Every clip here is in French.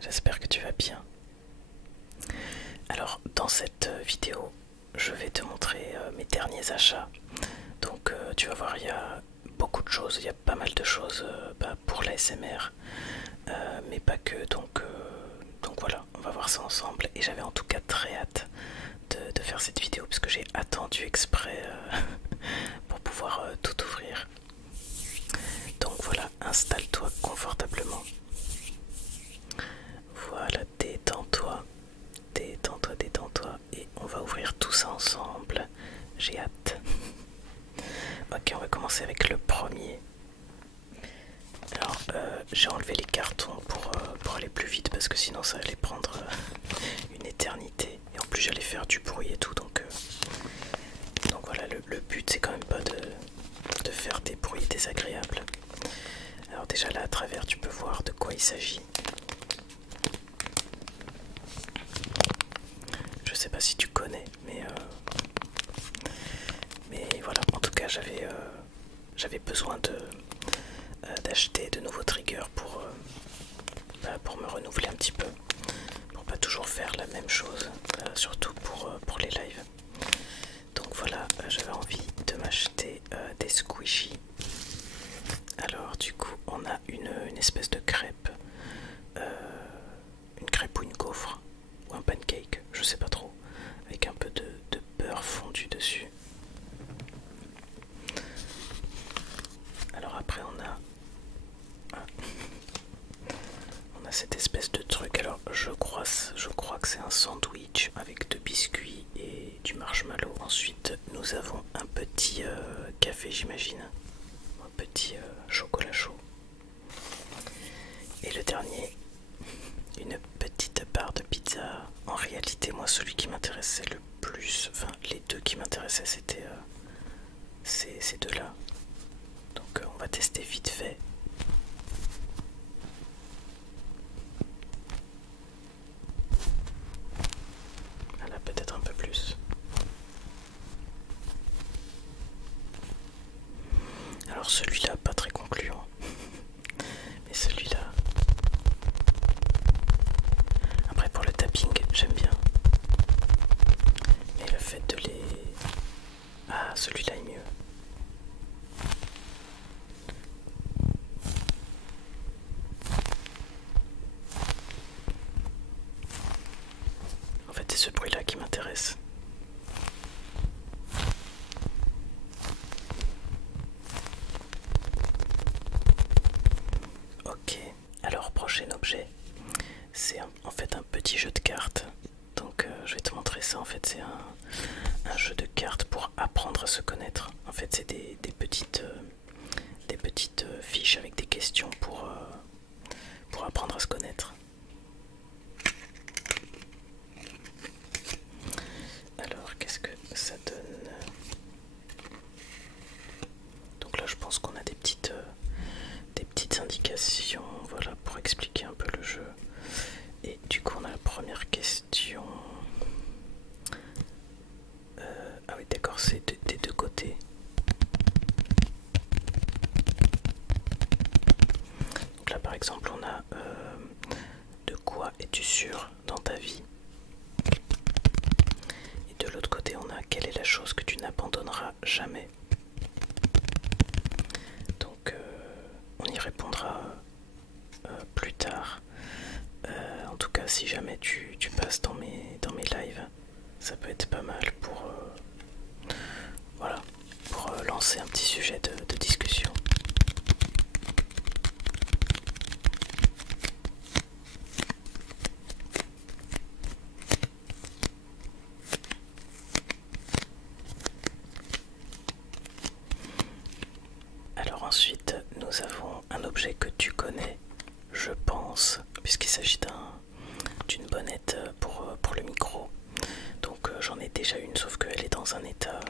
j'espère que tu vas bien. Alors dans cette vidéo, je vais te montrer mes derniers achats. Donc tu vas voir, il y a beaucoup de choses, il y a pas mal de choses pour l'ASMR, mais pas que, donc voilà, on va voir ça ensemble. Et j'avais en tout cas très hâte de faire cette vidéo parce que j'ai attendu exprès pour pouvoir tout ouvrir. Donc voilà, installe-toi confortablement. Voilà, détends-toi, détends-toi, détends-toi et on va ouvrir tout ça ensemble. J'ai hâte. Ok, on va commencer avec le premier. Alors, j'ai enlevé les cartons pour aller plus vite parce que sinon ça allait prendre une éternité. Et en plus, j'allais faire du bruit et tout. Donc voilà, le but c'est quand même pas de faire des bruits désagréables. Alors, déjà là à travers, tu peux voir de quoi il s'agit. Je sais pas si tu connais, mais voilà, en tout cas, j'avais besoin d'acheter de nouveaux triggers pour me renouveler un petit peu, pour pas toujours faire la même chose, surtout pour les lives. Donc voilà, j'avais envie de m'acheter des squishies. Alors du coup, on a une espèce de crêpe, une crêpe ou une gaufre, ou un pancake, je sais pas trop, avec un peu de beurre fondu dessus. Alors après on a cette espèce de truc. Alors je crois que c'est un sandwich avec de biscuits et du marshmallow. Ensuite nous avons un petit café, j'imagine, un petit chocolat chaud. Et le dernier, une petite barre de pizza. En réalité, moi celui qui m'intéressait le plus, enfin les deux qui m'intéressaient, c'était ces deux là. Donc on va tester vite fait. Voilà, peut-être un peu plus. Alors celui-là, pas très concluant. Mais celui-là... Après pour le tapping, j'aime bien. Mais le fait de les... Ah, celui-là est mieux. En fait, c'est ce bruit-là qui m'intéresse. Ok, alors prochain objet, c'est en fait un petit jeu de cartes. Donc je vais te montrer ça. En fait, c'est un jeu de cartes pour apprendre à se connaître. En fait, c'est des petites fiches avec des questions pour apprendre à se connaître. Alors, qu'est-ce que ça donne? Donc là, je pense qu'on a des petites indications, voilà, pour expliquer un peu le jeu. Et du coup, on a la première question. Ah oui, d'accord, c'est des deux côtés. Donc là, par exemple, on a de quoi es-tu sûr dans ta vie? Et de l'autre côté, on a quelle est la chose que tu n'abandonneras jamais? Donc, on y répondra plus tard. En tout cas, si jamais tu passes dans mes lives, ça peut être pas mal pour voilà, pour lancer un petit sujet de discussion. Alors ensuite, nous avons un objet que tu connais, je pense, puisqu'il s'agit d'une bonnette pour le micro. Donc j'en ai déjà une, sauf qu'elle est dans un état...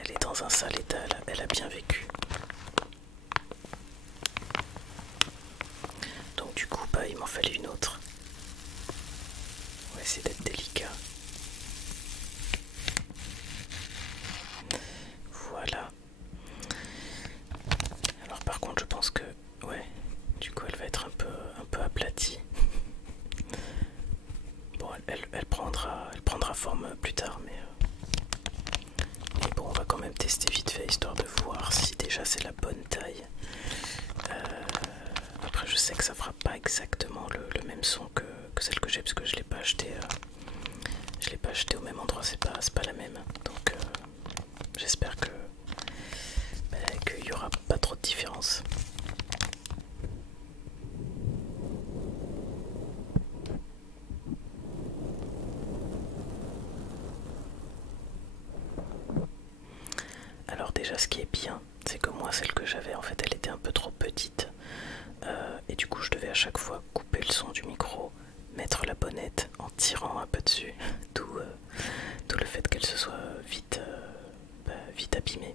elle est dans un sale état, elle a bien vécu. Donc du coup, il m'en fallait une autre. On va essayer d'être délicat. Voilà. Alors par contre, je pense que... Ouais, du coup elle va être un peu aplatie. tard, mais bon, on va quand même tester vite fait histoire de voir si déjà c'est la bonne taille. Après, je sais que ça fera pas exactement le même son que celle que j'ai parce que je l'ai pas acheté. Je l'ai pas acheté au même endroit, c'est pas la même. Donc j'espère que qu'il y aura pas trop de différence. Alors déjà, ce qui est bien, c'est que moi celle que j'avais en fait elle était un peu trop petite et du coup je devais à chaque fois couper le son du micro, mettre la bonnette en tirant un peu dessus, d'où le fait qu'elle se soit vite abîmée.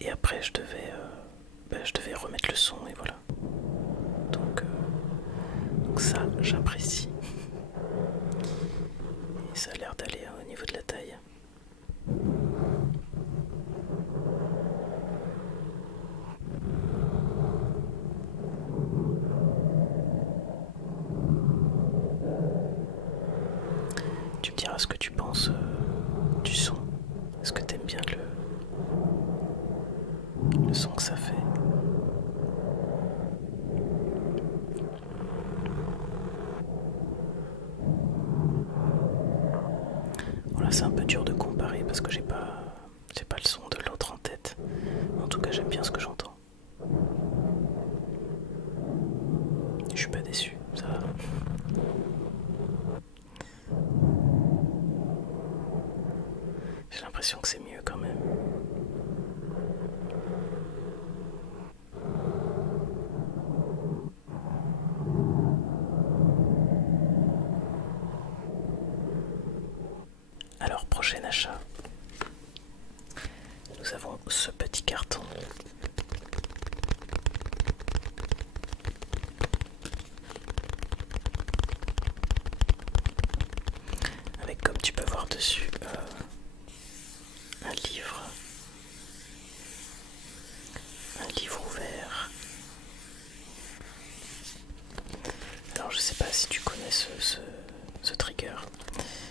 Et après je devais remettre le son et voilà. Donc ça j'apprécie. Et ça a l'air d'aller au niveau de la taille. Tu me diras ce que tu penses du son. Est-ce que t'aimes bien le son que ça fait? Voilà, c'est un peu dur de comparer parce que j'ai pas le son de l'autre en tête. En tout cas, j'aime bien ce que j'entends. Je suis pas déçu, ça va. J'ai l'impression que c'est mieux quand même. Alors, prochain achat. Nous avons ce petit carton. Avec, comme tu peux voir dessus, un livre ouvert. Alors je sais pas si tu connais ce trigger,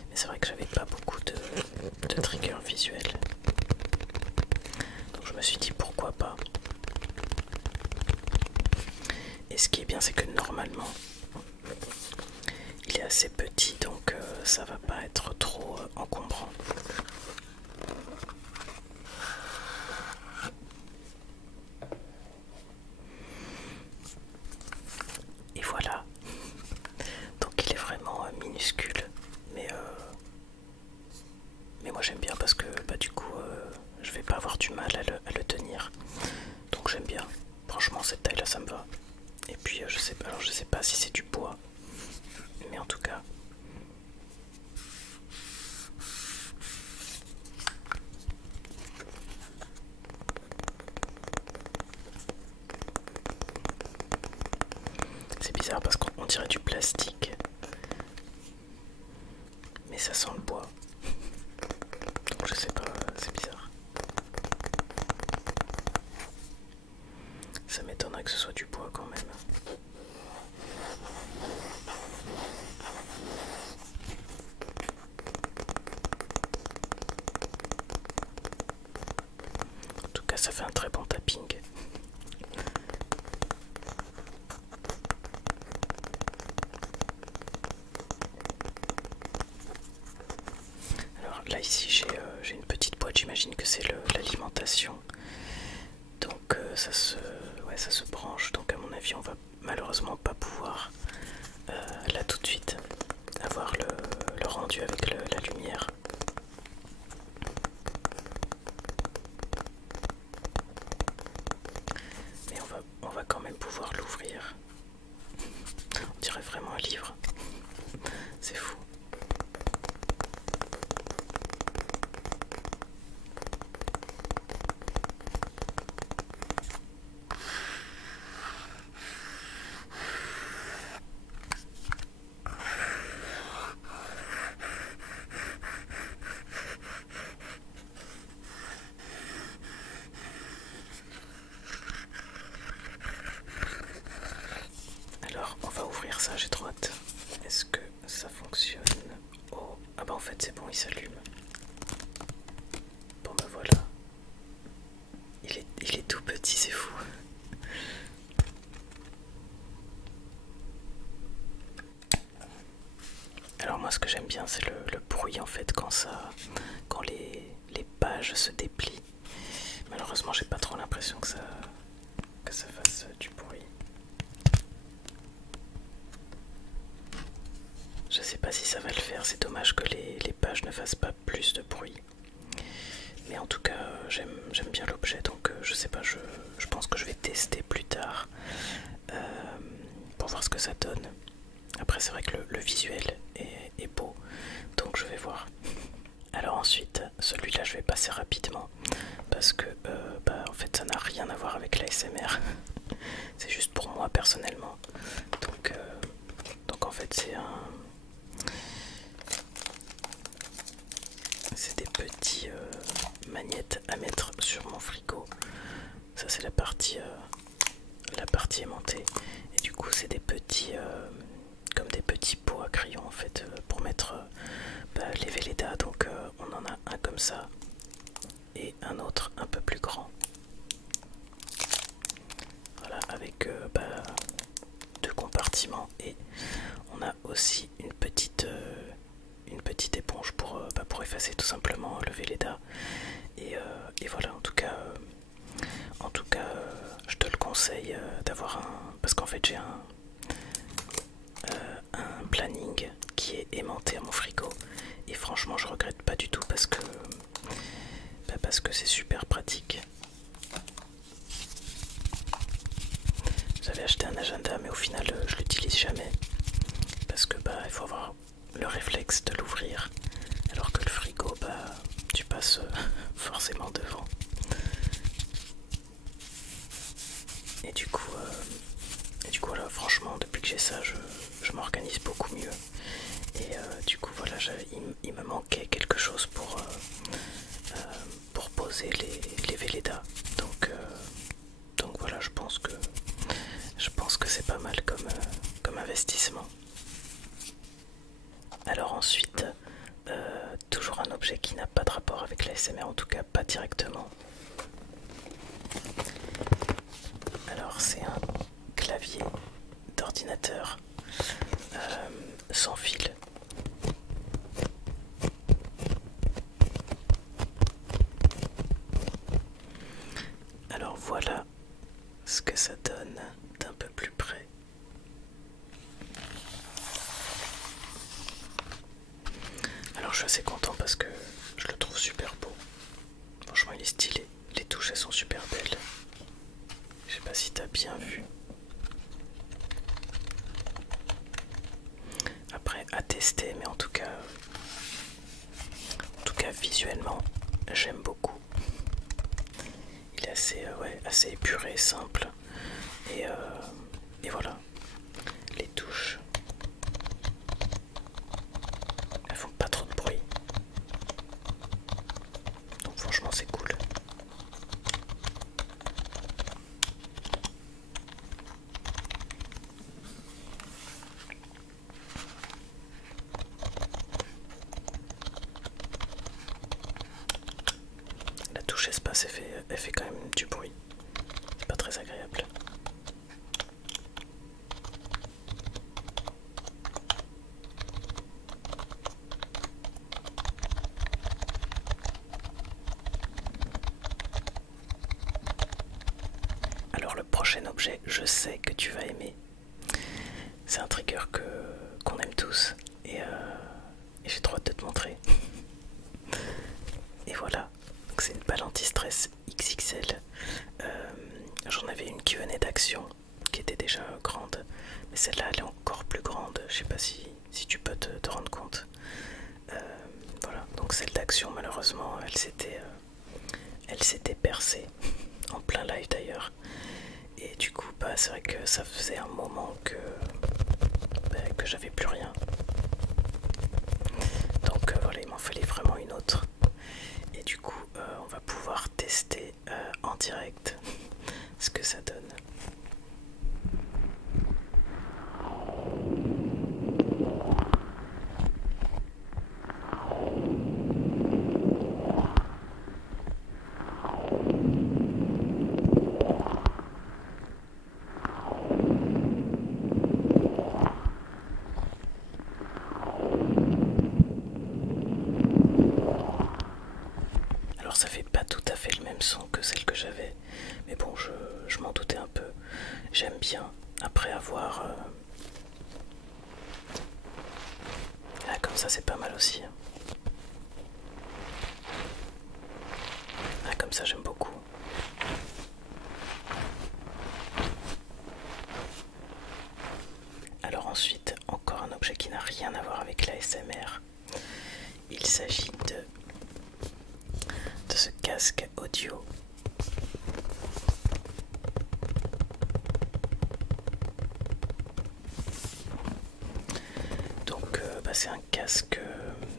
mais c'est vrai que j'avais pas beaucoup de triggers visuels. Donc je me suis dit pourquoi pas. Et ce qui est bien c'est que normalement il est assez petit, donc ça va pas être trop encombrant. Et voilà. Donc il est vraiment minuscule, mais moi j'aime bien parce que du coup je vais pas avoir du mal à le tenir. Donc j'aime bien. Franchement cette taille là ça me va. Et puis je sais pas si c'est du bois, mais en tout cas c'est bizarre parce qu'on dirait du plastique, mais ça sent le bois. Donc je sais pas, c'est bizarre. Ça m'étonnerait que ce soit du bois quand même. En tout cas ça fait un très bon tapping. Alors là ici j'ai une petite boîte, j'imagine que c'est l'alimentation. Donc ça se branche, donc à mon avis on va malheureusement pas pouvoir là tout de suite avoir le rendu avec la lumière. Mais on va quand même pouvoir l'ouvrir. On dirait vraiment un livre. C'est fou. Alors on va ouvrir ça, j'ai trop hâte. Est-ce que ça fonctionne? Oh, ah bah en fait c'est bon, il s'allume. il est tout petit, c'est fou. Alors moi ce que j'aime bien c'est le bruit en fait quand les pages se déplient. Malheureusement j'ai pas trop l'impression que ça fasse du bruit. Je sais pas si ça va le faire, c'est dommage que les pages ne fassent pas plus de bruit. Mais en tout cas j'aime bien l'objet donc je sais pas, je pense que je vais tester plus tard pour voir ce que ça donne. Après c'est vrai que le visuel est beau donc je vais voir. Alors ensuite celui-là je vais passer rapidement parce que en fait ça n'a rien à voir avec l'ASMR. C'est juste pour moi personnellement. Donc en fait c'est des petits magnettes à mettre sur mon frigo. Ça c'est la partie aimantée. Et du coup c'est des petits comme des petits pots à crayon en fait pour mettre les Velleda. Donc on en a un comme ça et un autre un peu plus grand. Voilà, avec deux compartiments et on a aussi une petite éponge pour effacer tout simplement le Velleda. Et voilà, en tout cas je te le conseille d'avoir un, parce qu'en fait j'ai un planning qui est aimanté à mon frigo et franchement je regrette pas du tout parce que c'est super pratique. J'avais acheté un agenda mais au final je l'utilise jamais parce que il faut avoir le réflexe de l'ouvrir alors que le frigo tu passes forcément devant. Et du coup voilà, franchement depuis que j'ai ça je m'organise beaucoup mieux. Et du coup voilà, il me manquait quelque chose pour poser les Velleda. Donc voilà, je pense que c'est pas mal comme investissement. Alors ensuite, toujours un objet qui n'a pas de rapport avec la l'ASMR, en tout cas pas directement. Alors c'est un clavier d'ordinateur sans fil. Alors voilà ce que ça donne d'un peu plus près. Alors je suis assez content parce que je le trouve super beau. Franchement il est stylé. Les touches elles sont super belles. Je sais pas si t'as bien vu. Après à tester, mais en tout cas visuellement j'aime beaucoup. Il est assez épuré, simple. Et voilà. Les touches, elles font pas trop de bruit. Donc franchement c'est cool. La touche espace elle fait quand même du bruit. C'est pas très agréable. Alors le prochain objet, je sais que tu vas aimer. C'est un trigger qu'on aime tous et j'ai trop hâte de te montrer. Et voilà, c'est une balle anti-stress XXL. J'en avais une qui venait d'Action, qui était déjà grande, mais celle-là elle est encore plus grande. Je sais pas si tu peux te rendre compte. Voilà, donc celle d'Action malheureusement elle s'était percée en plein live d'ailleurs. Et du coup c'est vrai que ça faisait un moment que j'avais plus rien. Donc voilà, il m'en fallait vraiment une autre. Et du coup on va pouvoir tester en direct ce que ça donne. j'aime bien après avoir... Ah, comme ça c'est pas mal aussi. Ah, comme ça j'aime beaucoup. Alors ensuite, encore un objet qui n'a rien à voir avec l'ASMR. Il s'agit de ce casque audio. Donc c'est un casque.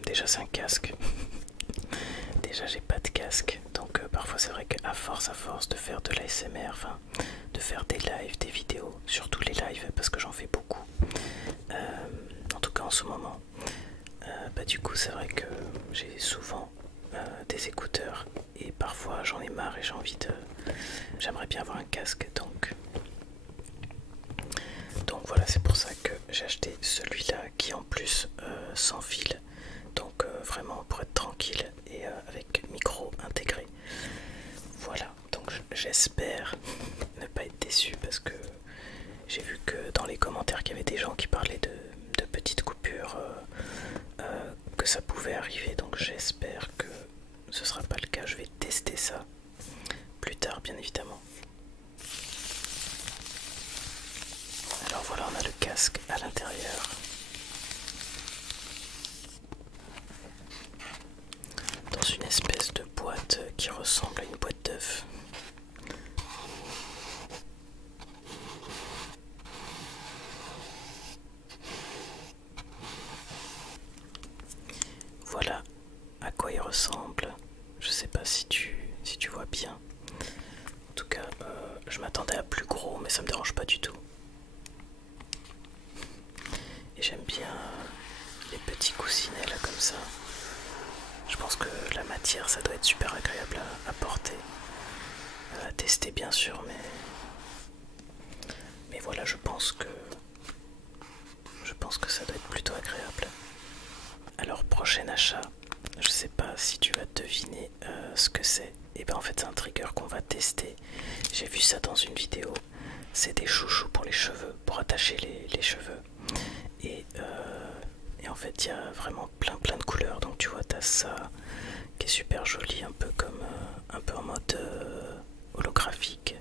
Déjà c'est un casque. Déjà j'ai pas de casque. Donc parfois c'est vrai qu'à force de faire de l'ASMR, enfin de faire des lives, des vidéos, surtout les lives parce que j'en fais beaucoup. En tout cas en ce moment. Du coup c'est vrai que j'ai souvent des écouteurs et parfois j'en ai marre et j'ai envie de... J'aimerais bien avoir un casque donc voilà, c'est pour ça que j'ai acheté celui-là qui en plus sans fil, donc vraiment pour être tranquille et avec micro intégré. Voilà, donc j'espère ne pas être déçu parce que j'ai vu que dans les commentaires qu'il y avait des gens qui parlaient de petites coupures, que ça pouvait arriver, donc j'espère que ce sera pas le cas. Je vais tester ça plus tard bien évidemment. Alors voilà, on a le casque à l'intérieur. Dans une espèce de boîte qui ressemble à une boîte d'œufs. Voilà à quoi il ressemble. Je sais pas si tu vois bien. En tout cas, je m'attendais à plus gros, mais ça me dérange pas du tout. Et j'aime bien les petits coussinets là comme ça. Je pense que la matière ça doit être super agréable à porter. À tester bien sûr, mais voilà, je pense que ça doit être plutôt agréable. Alors prochain achat, je sais pas si tu vas deviner ce que c'est. Et ben en fait c'est un trigger qu'on va tester. J'ai vu ça dans une vidéo. C'est des chouchous pour les cheveux, pour attacher les cheveux. Et en fait il y a vraiment plein de couleurs. Donc tu vois, t'as ça qui est super joli, un peu comme un peu en mode holographique.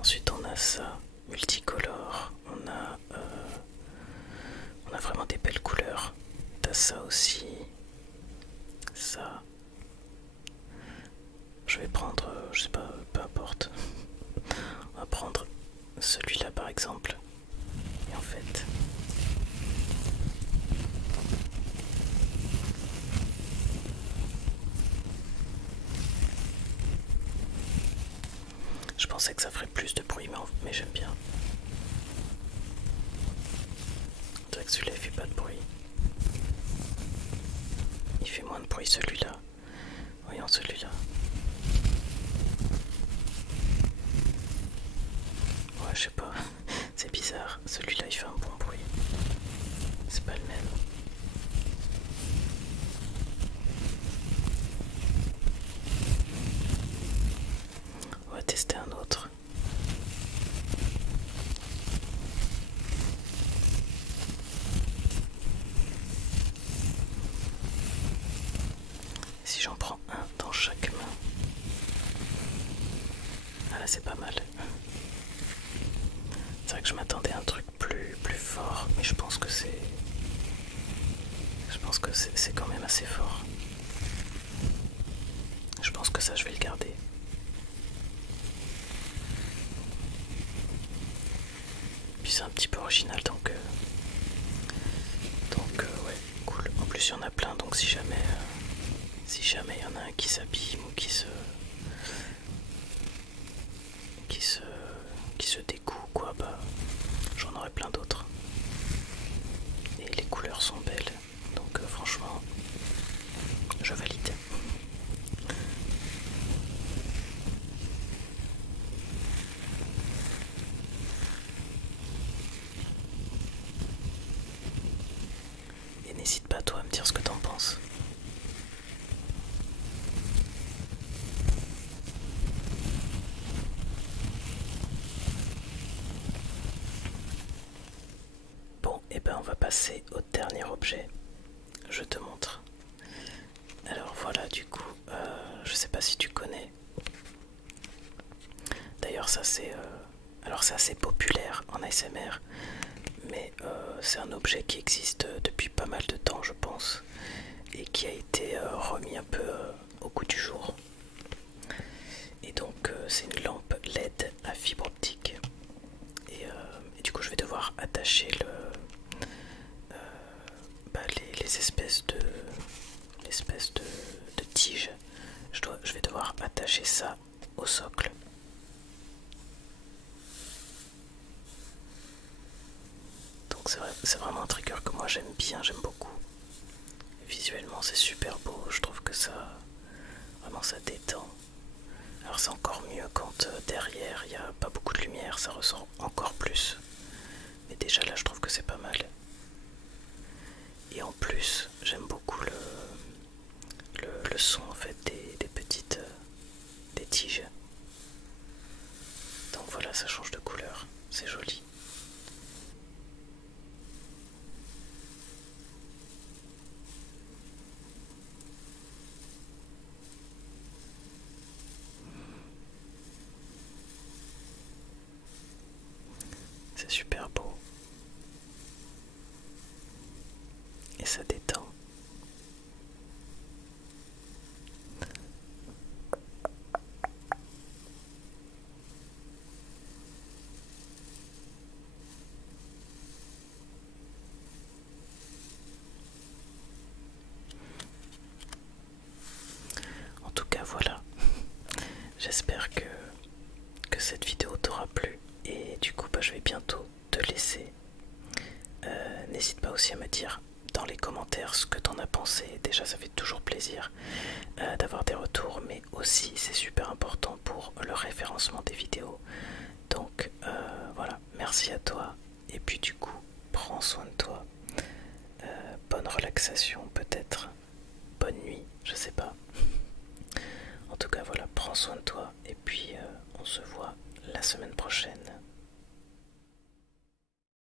Ensuite on a ça multicolore. On a vraiment des belles couleurs. T'as ça aussi. Ça. Je vais prendre, je sais pas, peu importe. On va prendre celui-là par exemple. Et en fait, je pensais que ça ferait plus de bruit, mais j'aime bien. On dirait que celui-là il fait pas de bruit. Il fait moins de bruit celui-là. Voyons celui-là. Ouais, je sais pas. C'est bizarre. Celui-là il fait un bon bruit. C'est pas le même. On va tester un autre. Si j'en prends un dans chaque main. Ah là c'est pas mal. C'est vrai que je m'attendais à un truc plus fort, mais je pense que c'est quand même assez fort. Je pense que ça je vais le garder. Puis c'est un petit peu original donc ouais, cool. En plus il y en a plein, donc si jamais il y en a un qui s'abîme ou qui se découe quoi, bah j'en aurai plein d'autres. Et les couleurs sont belles, donc franchement je valide. Et n'hésite pas toi à me dire ce que t'en penses. passer au dernier objet. Je te montre. Alors voilà, du coup, je sais pas si tu connais. D'ailleurs, ça c'est alors c'est assez populaire en ASMR, mais c'est un objet qui existe depuis pas mal de temps, je pense, et qui a été remis un peu au goût du jour. Et donc, c'est une lampe LED à fibre optique. Et du coup, je vais devoir attacher les espèces de tiges. Je vais devoir attacher ça au socle. Donc c'est vraiment un trigger que moi j'aime bien, j'aime beaucoup. Visuellement c'est super beau, je trouve que ça vraiment ça détend. Alors c'est encore mieux quand derrière il n'y a pas beaucoup de lumière, ça ressort encore plus. Mais déjà là je trouve que c'est pas mal. Et en plus j'aime beaucoup le son en fait des petites des tiges. Donc voilà, ça change de couleur, c'est joli. C'est super beau. Et ça détend. En tout cas voilà. J'espère que cette vidéo t'aura plu. Et du coup je vais bientôt te laisser. N'hésite pas aussi à me dire dans les commentaires ce que t'en as pensé. Déjà ça fait toujours plaisir d'avoir des retours, mais aussi c'est super important pour le référencement des vidéos. Donc voilà, merci à toi. Et puis du coup, prends soin de toi. Bonne relaxation peut-être. Bonne nuit, je sais pas. En tout cas voilà, prends soin de toi. Et puis on se voit la semaine prochaine.